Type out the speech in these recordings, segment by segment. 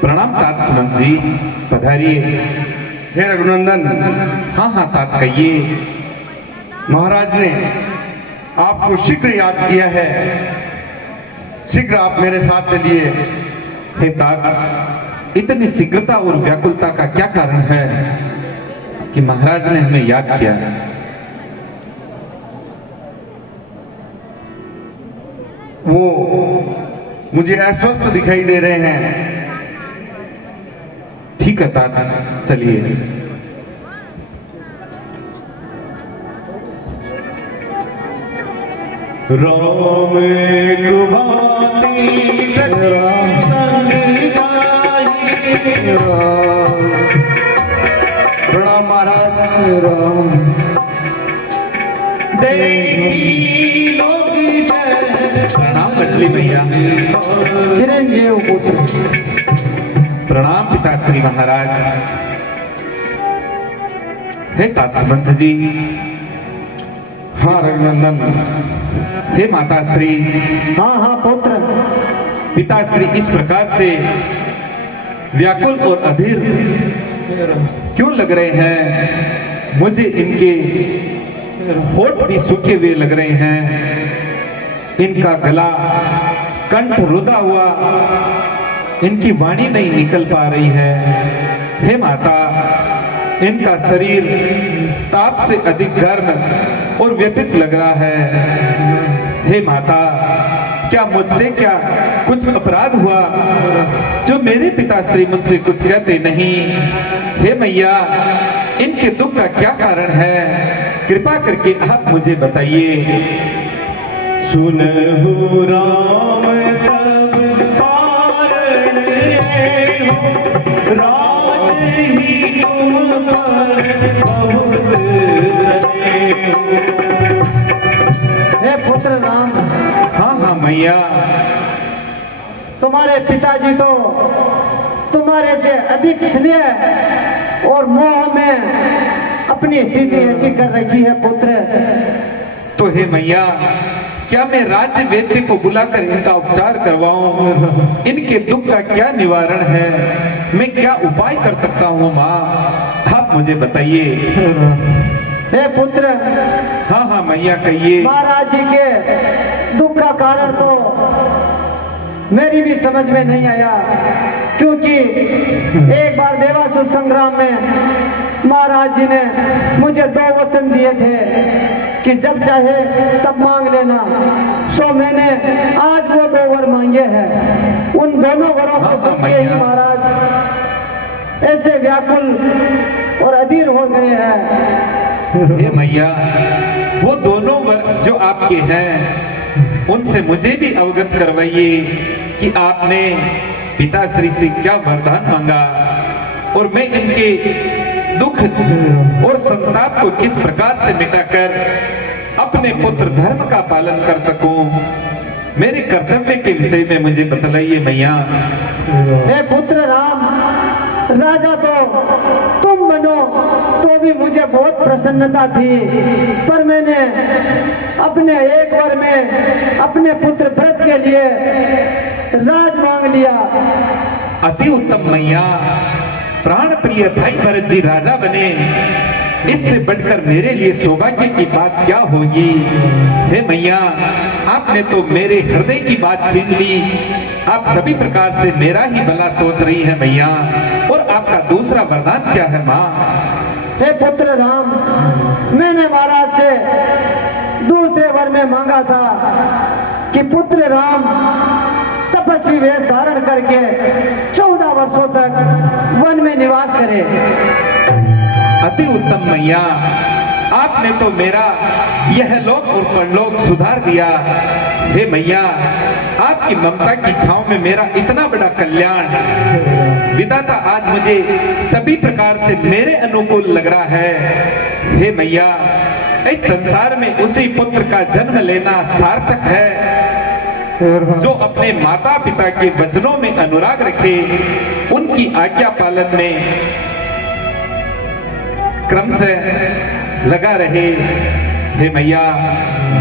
प्रणाम तात सुमंत जी, पधारिए। हे रघुनंदन। हाँ हाँ तात, कहिए। महाराज ने आपको शीघ्र याद किया है, शीघ्र आप मेरे साथ चलिए। हे तात, इतनी शीघ्रता और व्याकुलता का क्या कारण है कि महाराज ने हमें याद किया? वो मुझे अस्वस्थ दिखाई दे रहे हैं। ठीक है तात, चलिए। राम प्रणाम महाराज। राम प्रणाम मछली भैया। चिरंजीव पुत्र। प्रणाम पिताश्री महाराज। हे तात सुमंत जी। हाँ रघुनंदन। हे माताश्री। हाँ हाँ पुत्र। पिताश्री इस प्रकार से व्याकुल और अधीर क्यों लग रहे हैं? मुझे इनके होठ भी सूखे हुए लग रहे हैं, इनका गला कंठ रुधा हुआ, इनकी वाणी नहीं निकल पा रही है। हे माता, इनका शरीर ताप से अधिक गर्म और व्यथित लग रहा है। हे माता, क्या मुझसे क्या कुछ अपराध हुआ जो मेरे पिताश्री मुझसे कुछ कहते नहीं? हे मैया, इनके दुख का क्या कारण है? कृपा करके आप मुझे बताइए। सुनहु राम सब कारण हो, राज ही तुम पर बहुत सने हो। हे पुत्र राम। हाँ हाँ मैया। तुम्हारे पिताजी तो तुम्हारे से अधिक स्नेह और मोह में अपनी स्थिति ऐसी कर रखी है पुत्र। तो हे मैया, क्या मैं राज्य वैद्य को बुलाकर इनका उपचार करवाऊं? इनके दुख का क्या निवारण है? मैं क्या उपाय कर सकता हूँ माँ? आप मुझे बताइए। हे पुत्र। हाँ हाँ मैया, कहिए। महाराज जी के दुख का कारण तो मेरी भी समझ में नहीं आया, क्योंकि एक बार देवासुर संग्राम में महाराज जी ने मुझे 2 वचन दिए थे कि जब चाहे तब मांग लेना। सो मैंने आज वो 2 वर मांगे हैं। उन दोनों वरों को सुन के ही महाराज ऐसे व्याकुल और अधीर हो गए हैं। हे मैया, वो दोनों वर जो आपके हैं उनसे मुझे भी अवगत करवाइए कि आपने पिताश्री से क्या वरदान मांगा और मैं इनके दुख और संताप को किस प्रकार से मिटाकर अपने पुत्र धर्म का पालन कर सकूं। मेरे कर्तव्य के विषय में मुझे बतलाइए मैया। हे पुत्र राम, राजा तो तुम बनो तो भी मुझे बहुत प्रसन्नता थी, पर मैंने अपने एक वर में अपने पुत्र भरत के लिए राज मांग लिया। अति उत्तम मैया। प्राण प्रिय भाई भरत जी राजा बने, इससे बढ़कर मेरे लिए सौभाग्य की बात क्या होगी? हे मैया, आपने तो मेरे हृदय की बात छीन ली। आप सभी प्रकार से मेरा ही भला सोच रही है मैया। और आपका दूसरा वरदान क्या है माँ? हे पुत्र राम, मैंने महाराज से दूसरे वर में मांगा था कि पुत्र राम तपस्वी वेश धारण करके 14 वर्षों तक वन में निवास करे। अति उत्तम मैया। आपने तो मेरा यह लोक और परलोक सुधार दिया। हे मैया, आपकी ममता की छांव में मेरा इतना बड़ा कल्याण विधाता आज मुझे सभी प्रकार से मेरे अनुकूल लग रहा है। हे मैया, इस संसार में उसी पुत्र का जन्म लेना सार्थक है जो अपने माता पिता के वचनों में अनुराग रखे, उनकी आज्ञा पालन में क्रम से लगा रहे। हे मैया,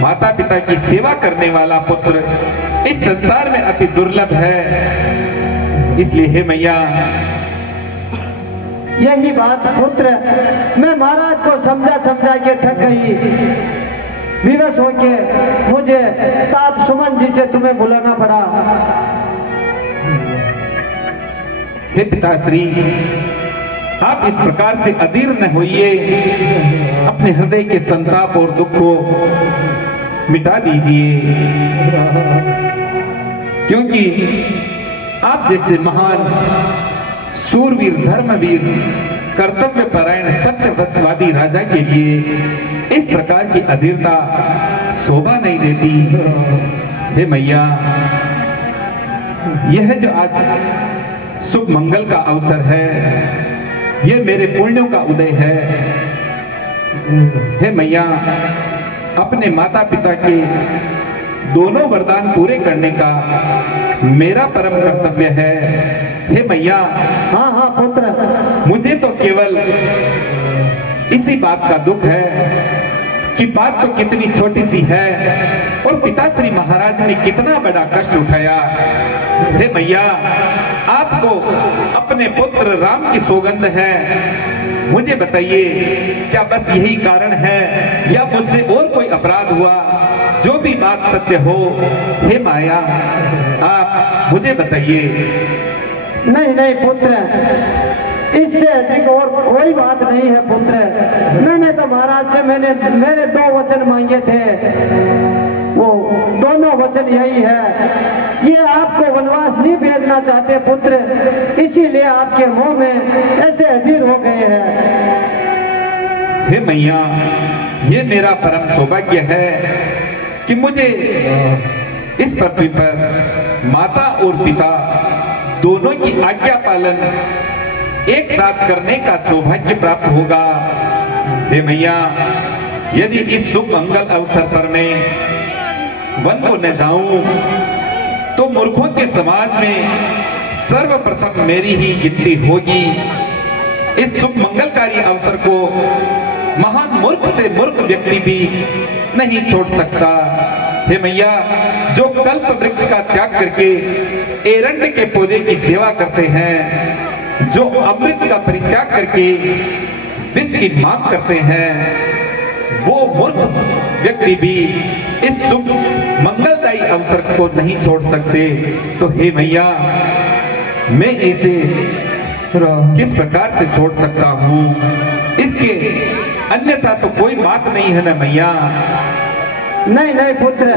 माता पिता की सेवा करने वाला पुत्र इस संसार में अति दुर्लभ है। इसलिए हे मैया, यही बात पुत्र, मैं महाराज को समझा समझा के थक गई। विवश होके मुझे तात सुमन जी से तुम्हें बुलाना पड़ा। हे पिताश्री, आप इस प्रकार से अधीर न होइए, अपने हृदय के संताप और दुख को मिटा दीजिए, क्योंकि आप जैसे महान सूरवीर, धर्मवीर, कर्तव्य परायण, सत्यवादी राजा के लिए इस प्रकार की अधीरता शोभा नहीं देती। हे मैया, यह जो आज शुभ मंगल का अवसर है, यह मेरे पुण्यों का उदय है। हे मैया, अपने माता पिता के दोनों वरदान पूरे करने का मेरा परम कर्तव्य है। हे मैया, हाँ हाँ पुत्र, मुझे तो केवल इसी बात का दुख है कि बात तो कितनी छोटी सी है और पिताश्री महाराज ने कितना बड़ा कष्ट उठाया। हे मैया, आपको अपने पुत्र राम की सौगंध है। मुझे बताइए, क्या बस यही कारण है या मुझसे और कोई अपराध हुआ? जो भी बात सत्य हो, हे माया, आप मुझे बताइए। नहीं नहीं पुत्र, इससे अधिक और कोई बात नहीं है पुत्र। मैंने तो महाराज से मेरे 2 वचन मांगे थे, वो दोनों वचन यही है, ये आपको वनवास नहीं भेजना चाहते पुत्र, इसीलिए आपके मुंह में ऐसे अधीर हो गए हैं। हे मैया, ये मेरा परम सौभाग्य है कि मुझे इस पृथ्वी पर माता और पिता दोनों की आज्ञा पालन एक साथ करने का सौभाग्य प्राप्त होगा। हे मैया, यदि इस शुभ मंगल अवसर पर मैं वन को न जाऊं तो मूर्खों के समाज में सर्वप्रथम मेरी ही गिनती होगी। इस शुभ मंगलकारी अवसर को महान मूर्ख से मूर्ख व्यक्ति भी नहीं छोड़ सकता। हे मैया, जो कल्प वृक्ष का त्याग करके एरंड के पौधे की सेवा करते हैं, जो अमृत का परित्याग करके विष की मांग करते हैं, वो मूर्ख व्यक्ति भी इस शुभ मंगलदायी अवसर को नहीं छोड़ सकते। तो हे मैया, मैं इसे किस प्रकार से छोड़ सकता हूँ? इसके अन्यथा तो कोई बात नहीं है ना मैया। नहीं नहीं पुत्र,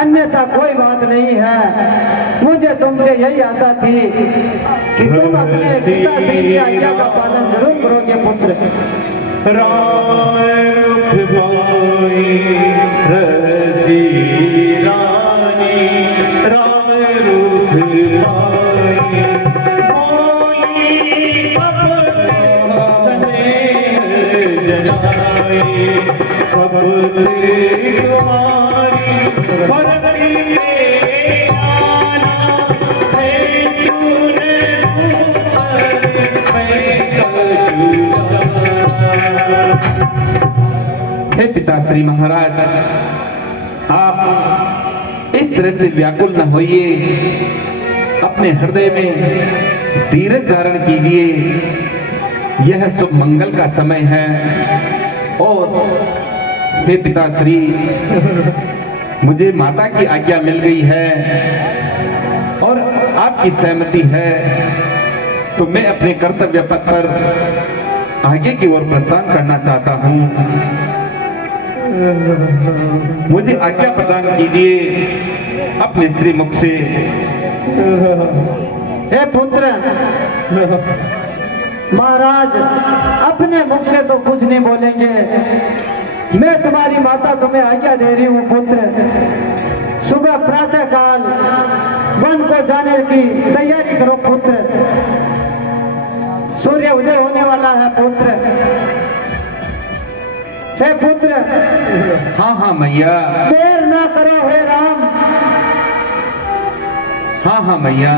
अन्यथा कोई बात नहीं है। मुझे तुमसे यही आशा थी कि तुम अपने पिताश्री की आज्ञा का पालन जरूर करोगे पुत्र। राय रुख पाई रसी रानी, राय रुख पाई बोली स्नेह जनाई, तुम्हारी भरती आना है, तूने हे पिताश्री महाराज, आप इस तरह से व्याकुल न होइए, अपने हृदय में धीरज धारण कीजिए। यह शुभ मंगल का समय है और हे पिताश्री, मुझे माता की आज्ञा मिल गई है और आपकी सहमति है, तो मैं अपने कर्तव्य पथ पर आगे की ओर प्रस्थान करना चाहता हूँ। मुझे आज्ञा प्रदान कीजिए अपने श्री मुख से। हे पुत्र, महाराज अपने मुख से तो कुछ नहीं बोलेंगे, मैं तुम्हारी माता तुम्हें आज्ञा दे रही हूँ पुत्र। सुबह प्रातः काल वन को जाने की तैयारी करो पुत्र, सूर्य उदय होने वाला है पुत्र। हे पुत्र, हाँ हाँ मैया। देर ना करो हे राम। हाँ हाँ मैया,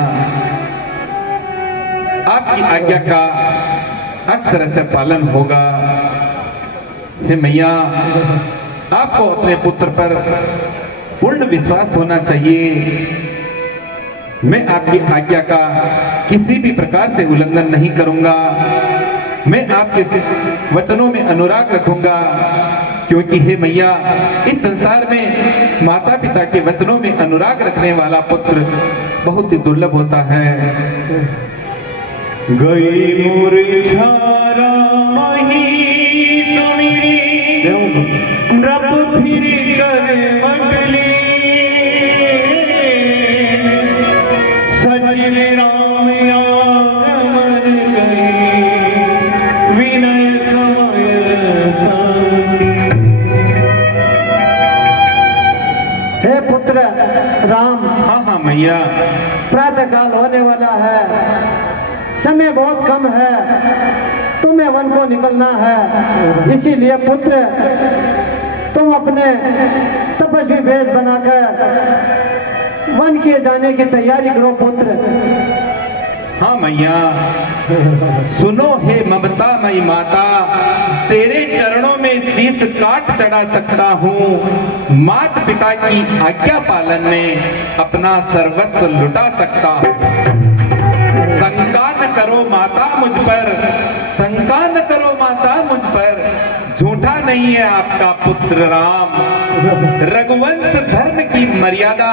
आपकी आज्ञा का अक्षर से पालन होगा। हे मैया, आपको अपने पुत्र पर पूर्ण विश्वास होना चाहिए। मैं आपकी आज्ञा का किसी भी प्रकार से उल्लंघन नहीं करूंगा। मैं आपके वचनों में अनुराग रखूंगा, क्योंकि हे मैया, इस संसार में माता पिता के वचनों में अनुराग रखने वाला पुत्र बहुत ही दुर्लभ होता है। गई मूर्छारा मही सुमिरी नृप फिर करे मंडली सचिव राम आगमन गई विनय समय संगी। हे पुत्र राम, हाँ मैया, प्रातः काल होने वाला है, समय बहुत कम है, तुम्हें वन को निकलना है। इसीलिए पुत्र, तुम अपने तपस्वी वेश बनाकर वन किए जाने की तैयारी करो पुत्र। हाँ मैया, सुनो हे ममता मई माता, तेरे चरणों में शीश काट चढ़ा सकता हूँ। माता पिता की आज्ञा पालन में अपना सर्वस्व लुटा सकता हूँ। शंका न करो माता मुझ पर, शंका न करो माता मुझ पर, झूठा नहीं है आपका पुत्र राम। रघुवंश धर्म की मर्यादा,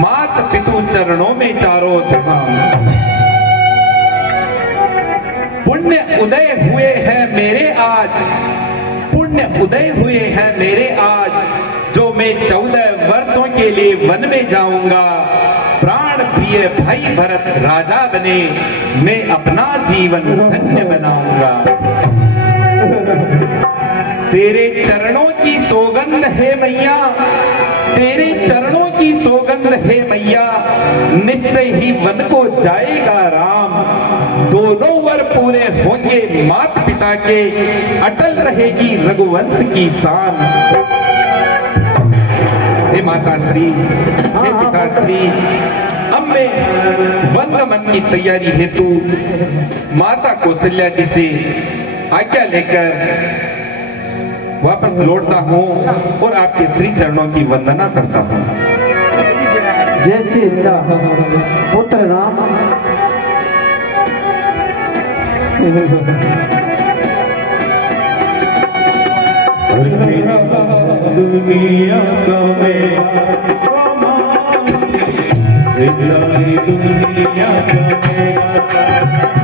मात पितु चरणों में चारों धाम। पुण्य उदय हुए हैं मेरे आज, पुण्य उदय हुए हैं मेरे आज, जो मैं 14 वर्षों के लिए वन में जाऊंगा। प्राण प्रिय भाई भरत राजा बने, मैं अपना जीवन धन्य बनाऊंगा। तेरे चरणों की सौगंध है मैया, तेरे चरणों की सौगंध है मैया, निश्चय ही वन को जाएगा राम। दोनों वर पूरे होंगे माता पिता के, अटल रहेगी रघुवंश की शान। हे माता श्री, हे पिता श्री, अब मैं वनगमन की तैयारी हेतु माता कौशल्या जी से आज्ञा लेकर वापस लौटता हूँ और आपके श्री चरणों की वंदना करता हूँ। जैसी इच्छा पुत्र राम। दुनिया का मेरा दुनिया का मेरा